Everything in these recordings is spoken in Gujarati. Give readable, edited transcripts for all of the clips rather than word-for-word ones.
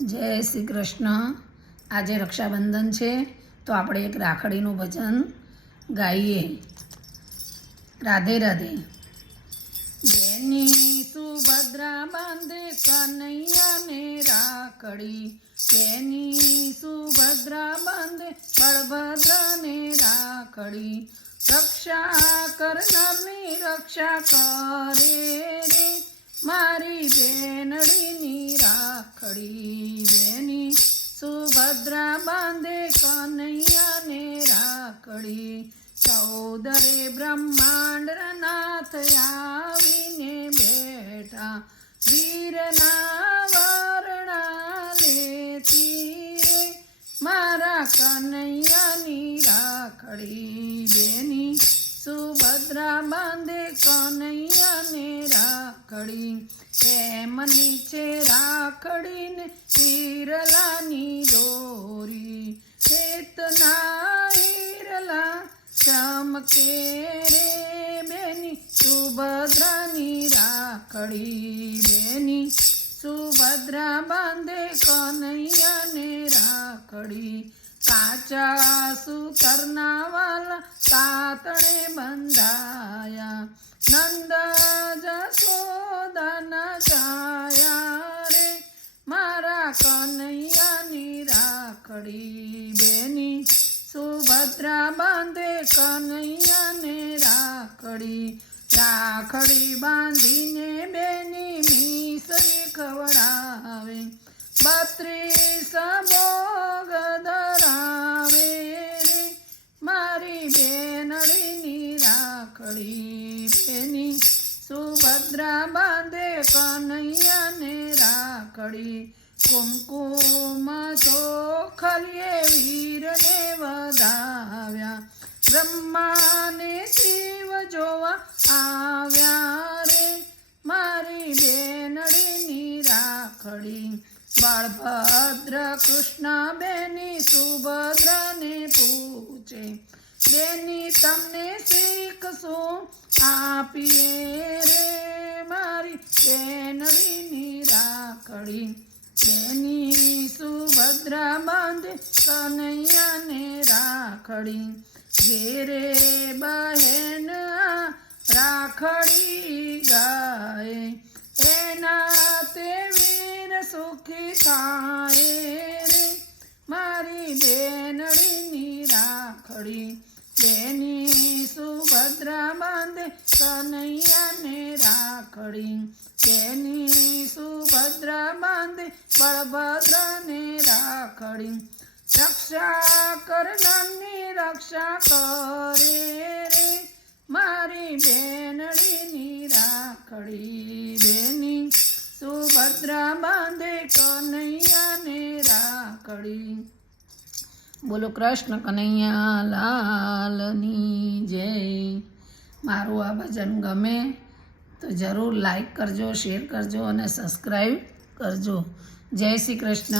જય શ્રી કૃષ્ણ। આજે રક્ષાબંધન છે તો આપણે એક રાખડીનું ભજન ગાઈએ। રાધે રાધે। બેની સુભદ્રા બાંધે કનૈયાને રાખડી, બેની સુભદ્રા બાંધે બળભદ્રને રાખડી। રક્ષા કરનારની રક્ષા કરે રે, મારી બેનડીની રાખડી। બેની સુભદ્રા બાંધે કનૈયાને રાખડી, 14 બ્રહ્માંડના નાથ આવીને બેઠા, વીરના વરણા લેતી રે, મારા કનૈયાની રાખડી। બેની સુભદ્રા બાંધે કનૈયાને રાખડી, એમની છે રાખડીને હિરલાની દોરી, હેતના હિરલા ચમકે રે, બેની સુભદ્રાની રાખડી। બેની સુભદ્રા બાંધે કનૈયાને રાખડી, કાચા સૂતરના વાલા તાતણે બંધાયા, નંદ જશોદાના છાયા રે, મારા કનૈયાની રાખડી। બેની સુભદ્રા બાંધે કનૈયાને રાખડી, રાખડી બાંધીને બેની મીસરી ખવડાવે, 32 ભોગ ધરાવે રે, મારી બેનડીની રાખડી। બેની સુભદ્રા બાંધે કનૈયાને રાખડી, કુમકુમ ચોખલીએ વીરને વધાવ્યા, બ્રહ્માને શિવ જોવા આવ્યા રે, મારી બેનડીની રાખડી। બળભદ્ર કૃષ્ણ બેની સુભદ્રાને પૂછે, બેની તમને શીખ શું આપીએ રે, મારી બેનડીની રાખડી। બેની સુભદ્રા બાંધે કનૈયાને રાખડી, ઘેરે બહેન રાખડી ગાય, એના તે વીર સુખી થાય રે, મારી બેનડીની રાખડી। બેની સુભદ્રા બાંધે કનૈયાને રાખડી, બેની સુભદ્રા બાંધે બળભદ્રને રાખડી, રક્ષા કરનારની રક્ષા કરે રે, મારી બેનડીની રાખડી। બેની સુભદ્રા બાંધે કનૈયાને રાખડી। બોલો કૃષ્ણ કનૈયા લાલની જય। મારું આ ભજન ગમે તો જરૂર લાઈક કરજો, શેર કરજો અને સબસ્ક્રાઈબ કરજો। જય શ્રી કૃષ્ણ।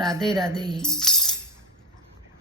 રાધે રાધે।